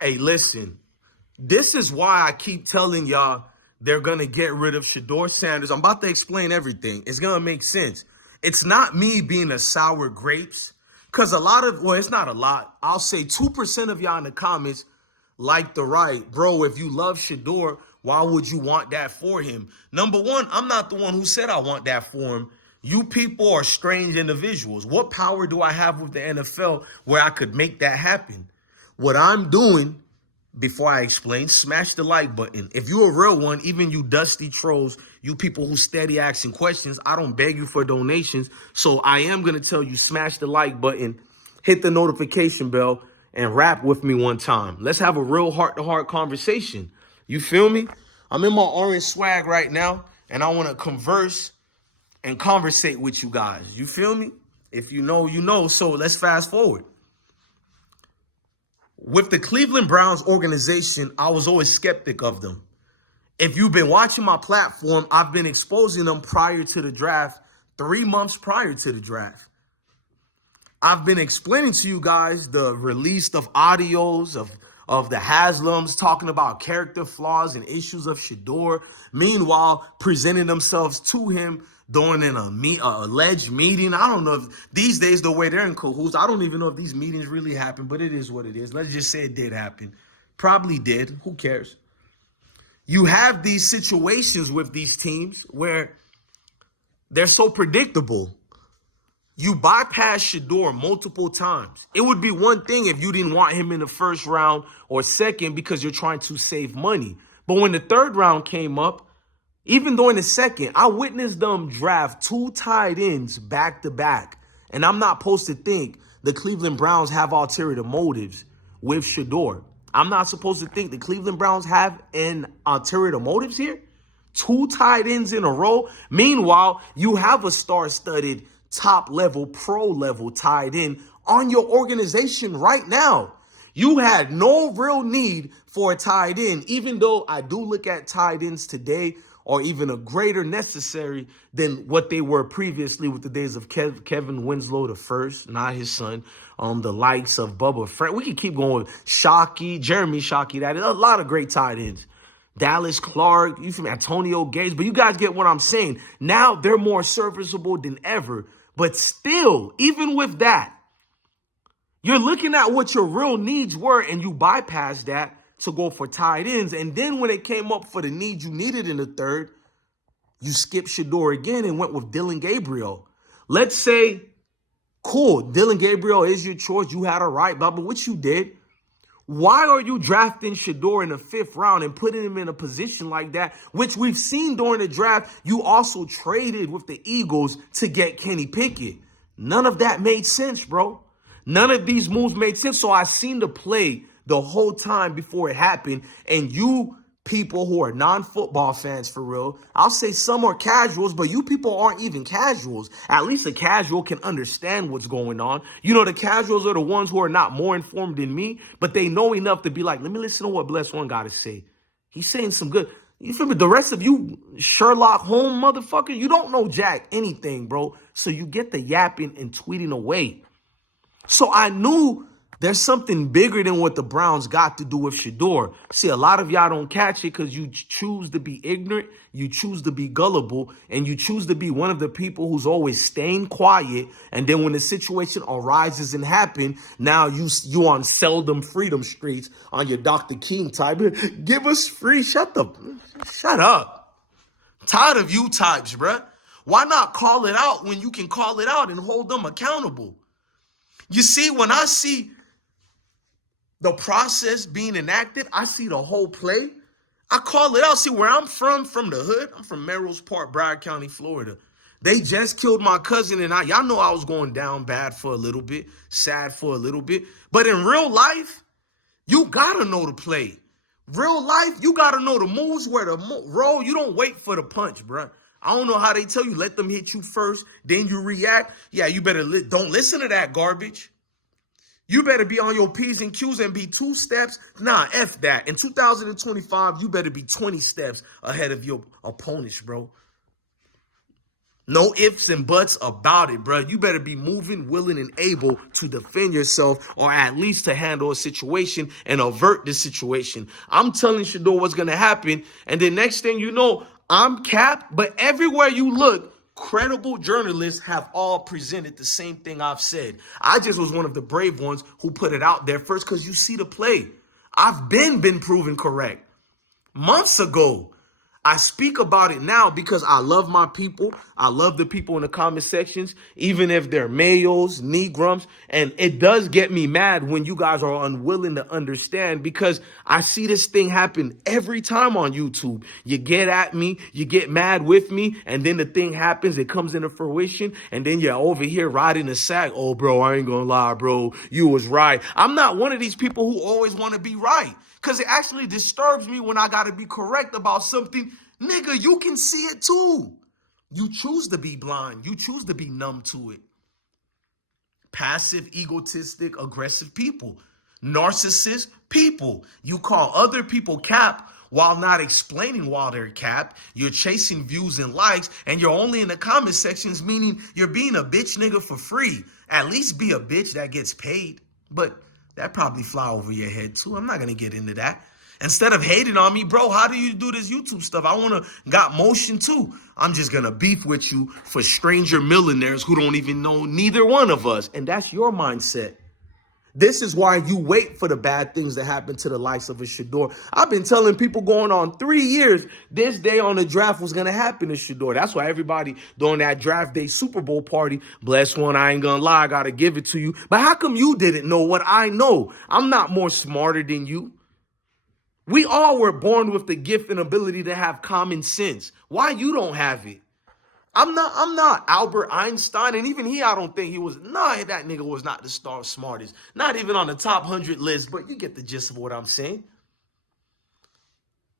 Hey, listen, this is why I keep telling y'all they're going to get rid of Shedeur Sanders. I'm about to explain everything. It's going to make sense. It's not me being a sour grapes because it's not a lot. I'll say 2% of y'all in the comments like the right. Bro, if you love Shedeur, why would you want that for him? Number one, I'm not the one who said I want that for him. You people are strange individuals. What power do I have with the NFL where I could make that happen? What I'm doing before I explain, smash the like button. If you're a real one, even you dusty trolls, you people who steady asking questions, I don't beg you for donations. So I am going to tell you, smash the like button, hit the notification bell, and rap with me one time. Let's have a real heart-to-heart conversation. You feel me? I'm in my orange swag right now, and I want to converse and conversate with you guys. You feel me? If you know, you know. So let's fast forward. With the Cleveland Browns organization, I was always skeptic of them. If you've been watching my platform, I've been exposing them prior to the draft, 3 months prior to the draft. I've been explaining to you guys the release of audios of the Haslams talking about character flaws and issues of Shedeur. Meanwhile, presenting themselves to him during an alleged meeting. I don't know if these days the way they're in cahoots, I don't even know if these meetings really happen, but it is what it is. Let's just say it did happen. Probably did. Who cares? You have these situations with these teams where they're so predictable. You bypass Shedeur multiple times. It would be one thing if you didn't want him in the first round or second because you're trying to save money. But when the third round came up, even though in the second, I witnessed them draft 2 tight ends back to back. And I'm not supposed to think the Cleveland Browns have ulterior motives with Shedeur. I'm not supposed to think the Cleveland Browns have an ulterior motives here. 2 tight ends in a row. Meanwhile, you have a star-studded top level, pro level tight end on your organization right now. You had no real need for a tight end, even though I do look at tight ends today or even a greater necessary than what they were previously with the days of Kevin Winslow the first, not his son, the likes of Bubba Frank. We could keep going. Shockey, Jeremy Shockey, that is a lot of great tight ends. Dallas Clark, you from Antonio Gates, but you guys get what I'm saying. Now they're more serviceable than ever. But still, even with that, you're looking at what your real needs were and you bypass that to go for tight ends. And then when it came up for the needs you needed in the third, you skipped Shedeur again and went with Dillon Gabriel. Let's say, cool, Dillon Gabriel is your choice. You had a right, but what you did, why are you drafting Shedeur in the 5th round and putting him in a position like that, which we've seen during the draft? You also traded with the Eagles to get Kenny Pickett. None of that made sense, bro. None of these moves made sense. So I seen the play the whole time before it happened. And you people who are non-football fans for real, I'll say some are casuals, but you people aren't even casuals. At least a casual can understand what's going on. You know, the casuals are the ones who are not more informed than me, but they know enough to be like, let me listen to what Bless One got to say. He's saying some good. You feel me? The rest of you Sherlock Holmes motherfucker, you don't know jack anything, bro. So you get the yapping and tweeting away. So I knew there's something bigger than what the Browns got to do with Shedeur. See, a lot of y'all don't catch it because you choose to be ignorant, you choose to be gullible, and you choose to be one of the people who's always staying quiet. And then when the situation arises and happens, now you on seldom freedom streets on your Dr. King type. Give us free. Shut up. Tired of you types, bruh. Why not call it out when you can call it out and hold them accountable? You see, when I see the process being enacted, I see the whole play. I call it out. See, where I'm from the hood, I'm from Melrose Park, Broward County, Florida. They just killed my cousin and y'all know I was going down bad for a little bit, sad for a little bit. But in real life, you got to know the play. Real life, you got to know the moves where to roll. You don't wait for the punch, bro. I don't know how they tell you, let them hit you first, then you react. Yeah, you better don't listen to that garbage. You better be on your P's and Q's and be 2 steps. Nah, F that. In 2025, you better be 20 steps ahead of your opponents, bro. No ifs and buts about it, bro. You better be moving, willing, and able to defend yourself or at least to handle a situation and avert the situation. I'm telling Shedeur what's going to happen. And the next thing you know, I'm capped. But everywhere you look, credible journalists have all presented the same thing I've said. I just was one of the brave ones who put it out there first because you see the play. I've been proven correct months ago. I speak about it now because I love my people. I love the people in the comment sections, even if they're mayos, negrums. And it does get me mad when you guys are unwilling to understand because I see this thing happen every time on YouTube. You get at me, you get mad with me, and then the thing happens, it comes into fruition, and then you're over here riding the sack. Oh, bro, I ain't gonna lie, bro. You was right. I'm not one of these people who always want to be right. Because it actually disturbs me when I got to be correct about something. Nigga, you can see it too. You choose to be blind. You choose to be numb to it. Passive, egotistic, aggressive people. Narcissist people. You call other people cap while not explaining why they're cap. You're chasing views and likes, and you're only in the comment sections, meaning you're being a bitch nigga for free. At least be a bitch that gets paid. But that probably fly over your head too. I'm not going to get into that. Instead of hating on me, bro, how do you do this YouTube stuff? I want to got motion too. I'm just going to beef with you for stranger millionaires who don't even know neither one of us. And that's your mindset. This is why you wait for the bad things that happen to the likes of a Shedeur. I've been telling people going on 3 years, this day on the draft was going to happen to Shedeur. That's why everybody during that draft day Super Bowl party, bless one, I ain't going to lie, I got to give it to you. But how come you didn't know what I know? I'm not more smarter than you. We all were born with the gift and ability to have common sense. Why you don't have it? I'm not Albert Einstein, and even I don't think he was. Nah, that nigga was not the smartest. Not even on the top 100 list, but you get the gist of what I'm saying.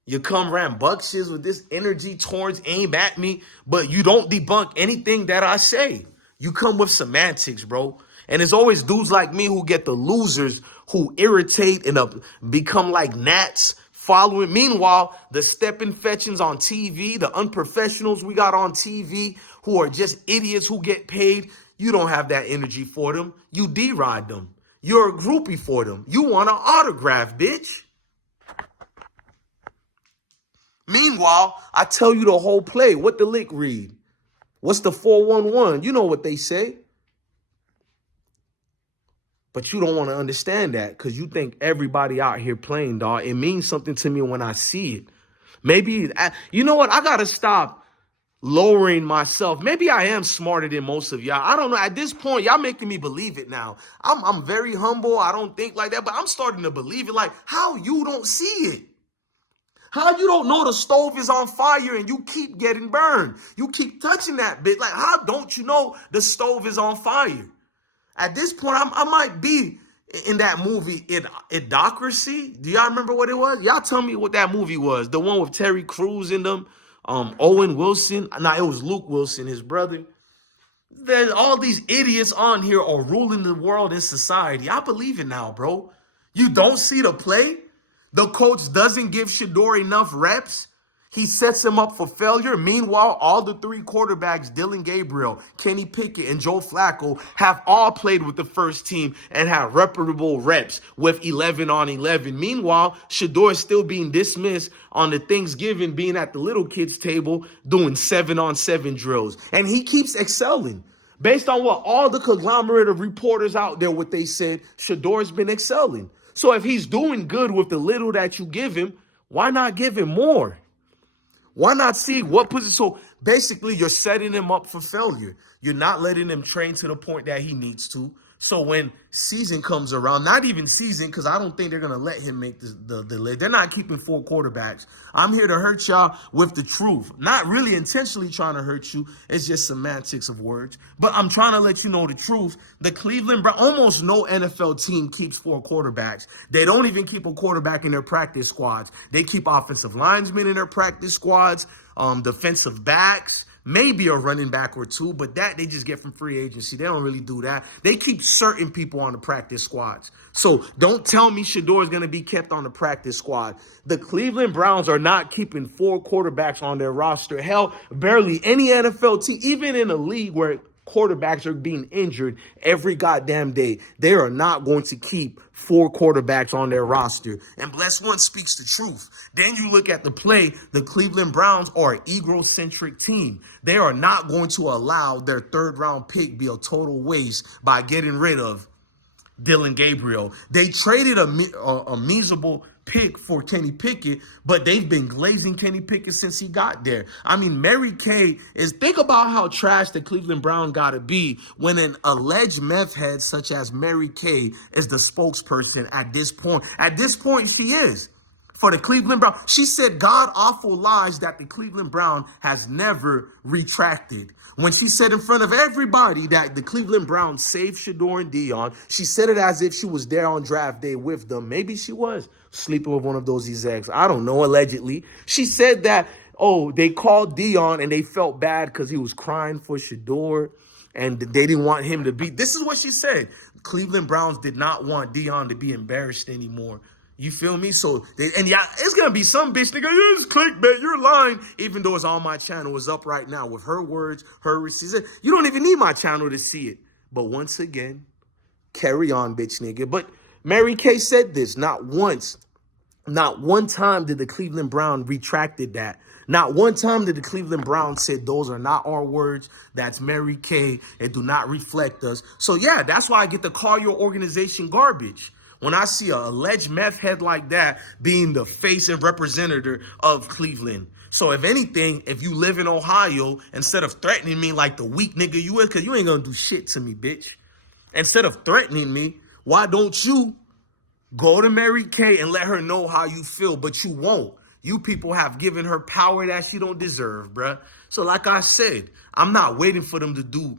You come rambunctious with this energy towards aim at me, but you don't debunk anything that I say. You come with semantics, bro. And it's always dudes like me who get the losers who irritate and become like gnats following. Meanwhile, the stepping fetchings on TV, the unprofessionals we got on TV who are just idiots who get paid, you don't have that energy for them. You deride them. You're a groupie for them. You want an autograph, bitch. Meanwhile, I tell you the whole play. What the lick read? What's the 411? You know what they say. But you don't want to understand that because you think everybody out here playing, dog. It means something to me when I see it. Maybe, you know what? I got to stop lowering myself. Maybe I am smarter than most of y'all. I don't know. At this point, y'all making me believe it now. I'm very humble. I don't think like that, but I'm starting to believe it. Like, how you don't see it? How you don't know the stove is on fire and you keep getting burned? You keep touching that bit. Like, how don't you know the stove is on fire? At this point, I might be in that movie, Idiocracy. Do y'all remember what it was? Y'all tell me what that movie was. The one with Terry Crews in them, Owen Wilson. Nah, it was Luke Wilson, his brother. Then all these idiots on here are ruling the world and society. I believe it now, bro. You don't see the play? The coach doesn't give Shedeur enough reps. He sets him up for failure. Meanwhile, all the 3 quarterbacks, Dylan Gabriel, Kenny Pickett, and Joe Flacco, have all played with the first team and have reputable reps with 11 on 11. Meanwhile, Shedeur is still being dismissed on the Thanksgiving, being at the little kids' table, doing 7-on-7 drills. And he keeps excelling. Based on what all the conglomerate of reporters out there, what they said, Shedeur's been excelling. So if he's doing good with the little that you give him, why not give him more? Why not see what position? So basically, you're setting him up for failure. You're not letting him train to the point that he needs to. So when season comes around, not even season, because I don't think they're going to let him make the list. They're not keeping 4 quarterbacks. I'm here to hurt y'all with the truth. Not really intentionally trying to hurt you. It's just semantics of words. But I'm trying to let you know the truth. The Cleveland Browns, almost no NFL team keeps 4 quarterbacks. They don't even keep a quarterback in their practice squads. They keep offensive linemen in their practice squads, defensive backs, maybe a running back or two, but that they just get from free agency. They don't really do that. They keep certain people on the practice squads. So don't tell me Shedeur is going to be kept on the practice squad. The Cleveland Browns are not keeping 4 quarterbacks on their roster. Hell, barely any NFL team, even in a league where quarterbacks are being injured every goddamn day, they are not going to keep 4 quarterbacks on their roster. And Bless One speaks the truth. Then you look at the play, the Cleveland Browns are an egocentric team. They are not going to allow their 3rd round pick be a total waste by getting rid of Dylan Gabriel. They traded a miserable pick for Kenny Pickett, but they've been glazing Kenny Pickett since he got there. I mean, Mary Kay is, think about how trash the Cleveland Brown got to be when an alleged meth head such as Mary Kay is the spokesperson at this point. At this point, she is. For the Cleveland Brown, she said god-awful lies that the Cleveland Brown has never retracted. When she said in front of everybody that the Cleveland Browns saved Shedeur and Dion, she said it as if she was there on draft day with them. Maybe she was sleeping with one of those execs. I don't know, allegedly. She said that, oh, they called Dion and they felt bad because he was crying for Shedeur and they didn't want him to be. This is what she said. Cleveland Browns did not want Dion to be embarrassed anymore. You feel me? So, yeah, it's going to be some bitch nigga, it's clickbait, you're lying. Even though it's on my channel, it's up right now with her words, her receipts. You don't even need my channel to see it. But once again, carry on, bitch nigga. But Mary Kay said this, not once. Not one time did the Cleveland Brown retracted that. Not one time did the Cleveland Browns said those are not our words. That's Mary Kay. It do not reflect us. So, yeah, that's why I get to call your organization garbage. When I see an alleged meth head like that being the face and representative of Cleveland. So if anything, if you live in Ohio, instead of threatening me like the weak nigga you is, because you ain't going to do shit to me, bitch. Instead of threatening me, why don't you go to Mary Kay and let her know how you feel? But you won't. You people have given her power that she don't deserve, bruh. So like I said, I'm not waiting for them to do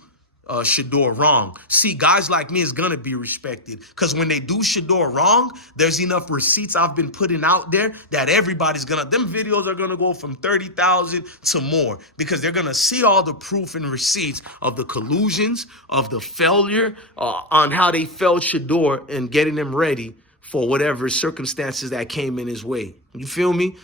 Shedeur wrong. See, guys like me is going to be respected because when they do Shedeur wrong, there's enough receipts I've been putting out there that everybody's going to, them videos are going to go from 30,000 to more because they're going to see all the proof and receipts of the collusions, of the failure on how they failed Shedeur and getting them ready for whatever circumstances that came in his way. You feel me?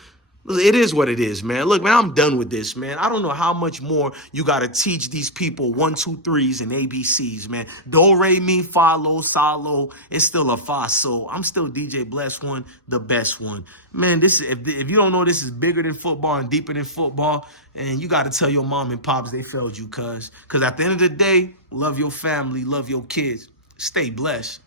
It is what it is, man. Look, man, I'm done with this, man. I don't know how much more you got to teach these people 1, 2, 3s and ABCs, man. Do, re, mi, fa, lo, sol, lo. It's still a fa, so I'm still DJ Bless One, the best one. Man, this if you don't know this is bigger than football and deeper than football, and you got to tell your mom and pops they failed you, cuz. Because at the end of the day, love your family, love your kids. Stay blessed.